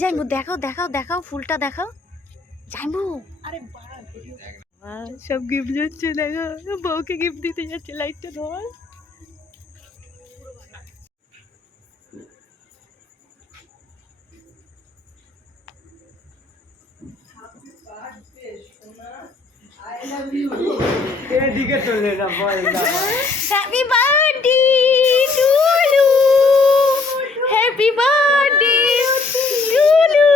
জাইমু দেখাও দেখাও দেখাও ফুলটা দেখাও জাইমু। আরে সব গিফট যাচ্ছে, দেখো বউকে গিফট দিতে যাচ্ছে। লাইটটা ধর। এদিকে চলে না বল না। Happy birthday to you, happy birthday to you.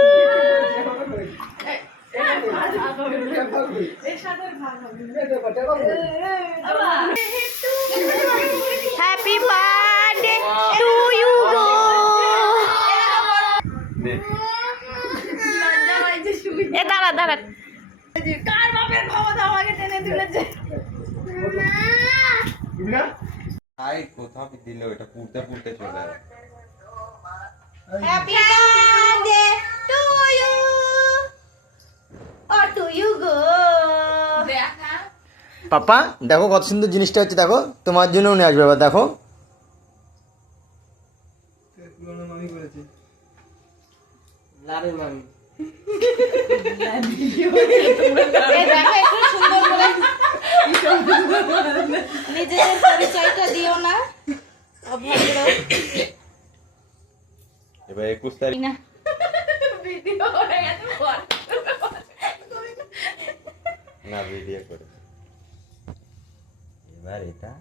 Happy birthday to you গো। এ দাঁড়া দাঁড়া, কার বাপের ক্ষমতা আমাকে টেনে তুলেছে। আই কোথাও দিলে ওটা পুড়তে পুড়তে চলে যায়। Happy birthday to you or to you গো। পাপা দেখো কত সুন্দর জিনিসটা হচ্ছে, দেখো তোমার জন্য উনি আসবে। এবার দেখো লাড়ু মামি। এই দেখো একটু সুন্দর করে নিজেদের পরিচয়টা দিও না, অভদ্র। এবার 21 তারিখ না ভিডিও হয়ে গেছে পর। না ভিডিও করে এবার এটা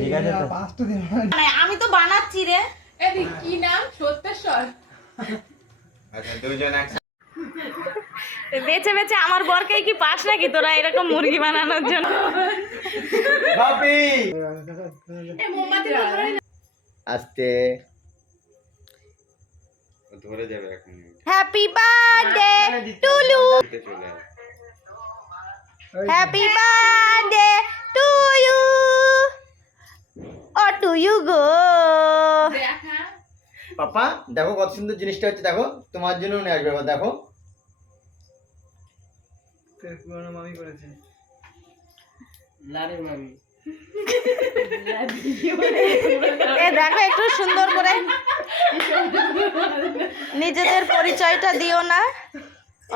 ঠিক আছে তো? মানে আমি তো বানাচ্ছি রে। এদিক কি নাম? সত্যেশ্বর। আচ্ছা দুজন একসাথে বেছে বেছে আমার বরকে কি পাস নাকি তোরা এরকম মুরগি বানানোর জন্য? বাপি এই মোমবাতি ধরে আস্তে ধরে যাবে এখন হ্যাপি বার্থডে টু ইউ, উঠে চলে যায়। Happy birthday to you or to you গো। দেখা। পাপা দেখো কত সুন্দর জিনিসটা হচ্ছে, দেখো তোমার জন্য উনি আসবে। এবার দেখো মামি করেছে লাড়ু মামি। এ দেখো একটু সুন্দর করে নিজেদের পরিচয়টা দিও না,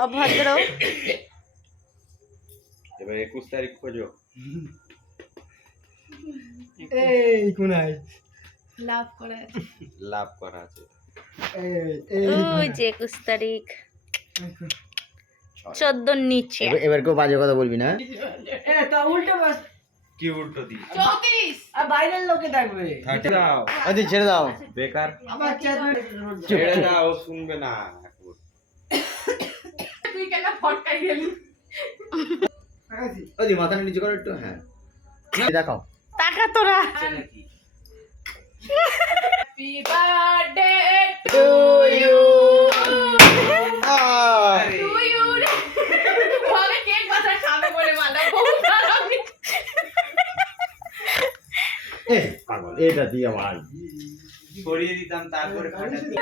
অভদ্র। এবার 21 তারিখ খোঁজো। এই কোনায় লাভ করে। লাভ করা আছে। ওই যে 21 তারিখ 14 নিচে। এবার কেউ বাজে কথা বলবি না। কি উল্টো দি 34 আর বাইরের লোকে থাকবে। দাও আদি ছেড়ে দাও। বেকার আমার ছেড়ে দাও, ও শুনবে না এখন। তুই কেন ফটকাই গেলি? ওদি মাথাটা নিচে করো একটু। হ্যাঁ দেখাও। টাকা তোরা happy birthday to you. To you. বলে কেক বাসা খাবে বলে মালা বহু খারাপ। পাগল এটা দিয়ে আমার সরিয়ে দিতাম তারপরে ফাটাতে।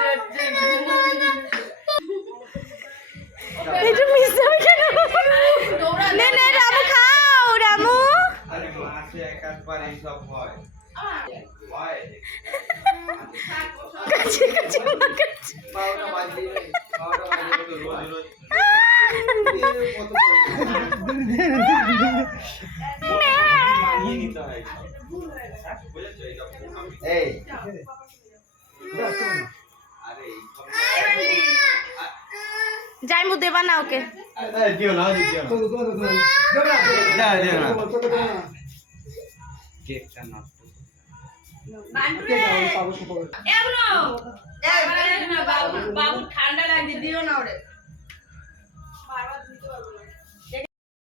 একটু মিস যাবে কেন? নে নে রামু খাও রামু। আরে মাসে একবার এই সব হয়। হয় কাছে কাছে মা কাছে। পাওনা বাজে তো রোজ রোজ মানিয়ে নিতে হয় সব। বুঝেছো? এটা আমি এই আরে এই সব জাইমু দেবা না ওকে। দিও না দিও না দিও না। কেকটা নষ্ট। বাবু ঠান্ডা লাগছে, দিও না ওরে।